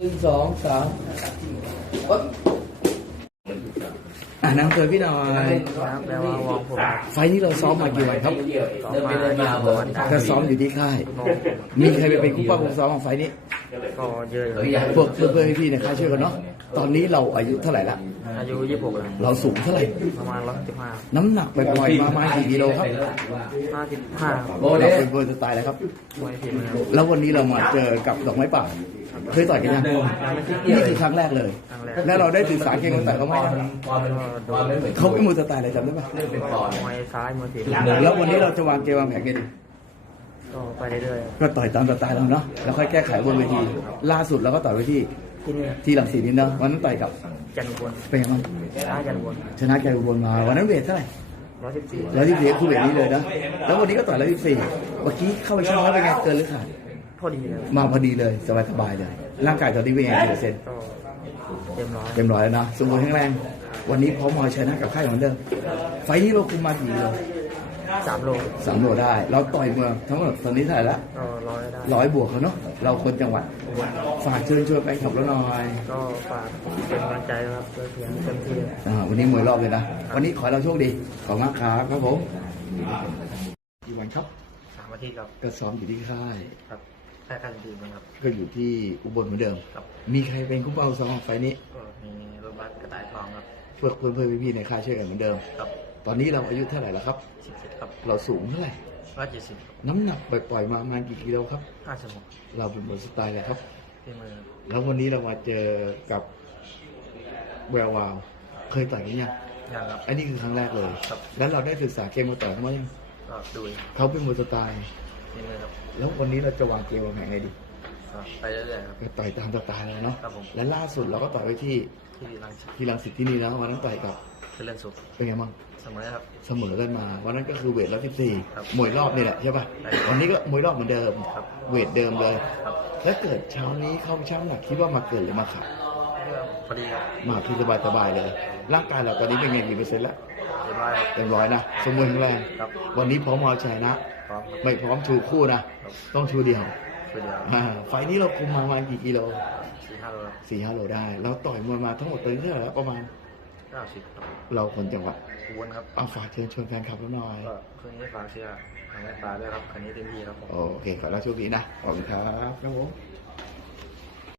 หนึ่งสองสามปึ๊บอ่าน้ำเตือนพี่หน่อยครับแปลว่าวองผมไฟล์นี้เราซ้อมมากี่วันครับต่อมาที่สมวันก็ซ้อมอยู่ที่ค่ายมองมีใครไปเป็นคู่ป้าคู่ซ้อมของไฟล์นี้ ก็เยอะอยู่พวกเพื่อนเพื่อนพี่ๆในค่ายช่วยกันเนาะตอนนี้เราอายุเท่าไหร่ละอายุยี่สิบหกเราสูงเท่าไหร่ ประมาณร้อยสิบห้าน้ำหนักไปปล่อยๆมาประมาณกี่กิโลครับห้าสิบห้าเราเป็นเบอร์สไตล์แล้วครับ มวยทีมนะครับแล้ววันนี้เรามาเจอกับดอกไม้ป่าเคยต่อยกันยังนี่คือครั้งแรกเลย ครั้งแรกแล้วเราได้ศึกษาเก่งตั้งแต่เขาไหมก็ดูเขาเป็นมือสไตล์อะไรจำได้ปะมวยซ้ายมวยทีมแล้ววันนี้เราจะวางเกมวางแผนกันดี ก็ไปเรื่อยก็ต่อยตามสไตล์เราเนาะแล้วค่อยแก้ไขบนเวทีล่าสุดเราก็ต่อยไปที่ๆที่นี่ที่หลังสีนี้เนาะวันนั้นต่อยกับจันทบุรีเป็นไงบ้างซ้ายจันทบุรีชนะใจอุบลมาวันนั้นเวทเท่าไหร่ร้อยสิบสี่ร้อยที่สี่คู่เวทนี้เลยนะแล้ววันนี้ก็ต่อยร้อยที่สี่เมื่อกี้เข้าไปช่างแล้วเป็นไงเกินหรือขาดพอดีเลยมาพอดีเลยสบายๆเลยร่างกายตอนนี้เป็นไงกี่เปอร์เซ็นต์ก็เต็มร้อยเต็มร้อยแล้วนะสมบูรณ์แข็งแรง วันนี้พร้อมมาชนะกับค่ายเหมือนเดิมไฟล์นี้เราคุมมากี่กิโล สามโลสามโลได้ เราต่อยเมืองทั้งหมดตอนนี้เท่าไหร่ละก็ร้อยได้ร้อยบวกแล้วเนาะเราคนจังหวัดฝากเชิญชวนไปขับรถหน่อยก็ฝากเป็นกำลังใจนะครับเพื่อเพียงเต็มที่อ่าวันนี้มวยรอบเลยนะวันนี้ขอให้เราโชคดีขอบคุณมากครับครับผมกี่วันครับสามอาทิตย์ครับก็ซ้อมอยู่ที่ค่ายครับแค่การดื่มนะครับก็อยู่ที่อุบลเหมือนเดิมครับ มีใครเป็นคู่เป้าซ้อมไฟล์นี้ก็มีรถบัสกระต่ายทองครับเพื่อเพื่อนเพื่อนพี่ๆในค่ายช่วยกันเหมือนเดิมครับ ตอนนี้เราอายุเท่าไหร่แล้วครับ สิบเจ็ดครับเราสูงเท่าไหร่ ร้อยเจ็ดสิบน้ำหนักปล่อยๆมาประมาณกี่กิโลครับ ห้าสิบหกเราเป็นบนสไตล์เลยครับที่มือแล้ววันนี้เรามาเจอกับแวววาว เคยต่อยกันยังยังครับ อันนี้คือครั้งแรกเลย ครับ แล้วเราได้ศึกษาเกมมาต่อยเขาไหมยังก็ดูอยู่เขาเป็นมวยสไตล์ที่มือครับแล้ววันนี้เราจะวางเกมวางแผนไงดีก็ไปเรื่อยๆครับก็ต่อยตามสไตล์เราเนาะ ครับผม และล่าสุดเราก็ต่อยไปที่ที่รังสิตที่รังสิตที่นี่แล้ววันนั้นต่อยกับ คือเล่นสุดเป็นไงบ้างเสมอครับ เสมอกันมาวันนั้นก็คือเวทร้อยสิบสี่ครับมวยรอบนี่แหละใช่ป่ะใช่วันนี้ก็มวยรอบเหมือนเดิม ครับ เวทเดิมเลย ครับแล้วเกิดเช้านี้เข้าไปช่างน้ำหนักคิดว่ามาเกินหรือมาขาดก็พอดีครับมาที่สบายๆเลย ร่างกายเราตอนนี้เป็นไงกี่เปอร์เซ็นต์แล้วเรียบร้อยครับเต็มร้อยนะสมบูรณ์แข็งแรงครับ วันนี้พร้อมเอาชยนะพร้อมครับ ไม่พร้อมชูคู่นะต้องชูเดียวคือเดียวอ่าไฟล์นี้เราคุมมาประมาณกี่กิโลสี่ห้าโลครับสี่ห้าโลได้ เราต่อยมวยมาทั้งหมดตอนนี้เท่าไหร่แล้วประมาณ เก้าสิบครับเราคนจังหวัดอุบลครับเอาฝากเชิญชวนแฟนคลับเราหน่อยก็คืนนี้ฝากเชียร์ทางแม่ปลาด้วยครับคืนนี้เต็มที่ครับผมโอเคขอรับโชคดีนะขอบคุณครับครับผม